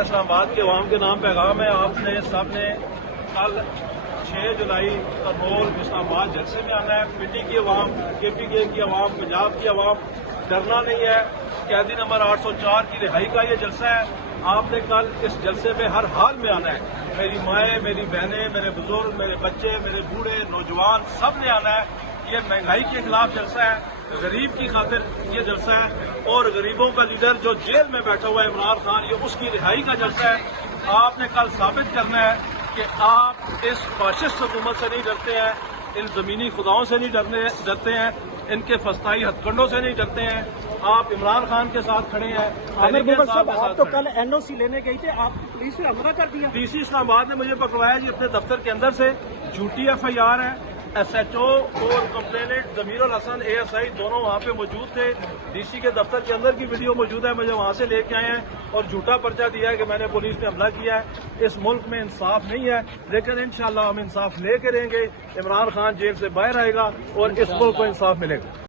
اسلام آباد کے عوام کے نام پیغام ہے، آپ نے سب نے کل 6 جولائی کرنول اسلام آباد جلسے میں آنا ہے۔ پی ٹی کی عوام، کے پی کے کی عوام، پنجاب کی عوام، ڈرنا نہیں ہے۔ قیدی نمبر 804 کی رہائی کا یہ جلسہ ہے، آپ نے کل اس جلسے میں ہر حال میں آنا ہے۔ میری مائیں، میری بہنیں، میرے بزرگ، میرے بچے، میرے بوڑھے، نوجوان سب نے آنا ہے۔ یہ مہنگائی کے خلاف جلسہ ہے، غریب کی خاطر یہ جلسہ ہے، اور غریبوں کا لیڈر جو جیل میں بیٹھا ہوا ہے عمران خان، یہ اس کی رہائی کا جلسہ ہے۔ آپ نے کل ثابت کرنا ہے کہ آپ اس فاشسٹ حکومت سے نہیں ڈرتے ہیں، ان زمینی خداؤں سے نہیں ڈرتے ہیں، ان کے فسطائی ہتھ کنڈوں سے نہیں ڈرتے ہیں۔ آپ عمران خان کے ساتھ کھڑے ہیں۔ عامر مغل صاحب، آپ تو کل این او سی لینے گئی تھے، آپ پولیس نے حملہ کر دیا۔ ڈی سی اسلام آباد نے مجھے پکڑوایا جی اپنے دفتر کے اندر سے، جھوٹی ایف آئی آر ہے۔ ایس ایچ او اور کمپلیننٹ ضمیر الحسن اے ایس آئی دونوں وہاں پہ موجود تھے۔ ڈی سی کے دفتر کے اندر کی ویڈیو موجود ہے، مجھے وہاں سے لے کے آئے ہیں اور جھوٹا پرچہ دیا ہے کہ میں نے پولیس پہ حملہ کیا ہے۔ اس ملک میں انصاف نہیں ہے، لیکن انشاءاللہ ہم انصاف لے کے رہیں گے۔ عمران خان جیل سے باہر آئے گا اور اس ملک کو انصاف ملے گا۔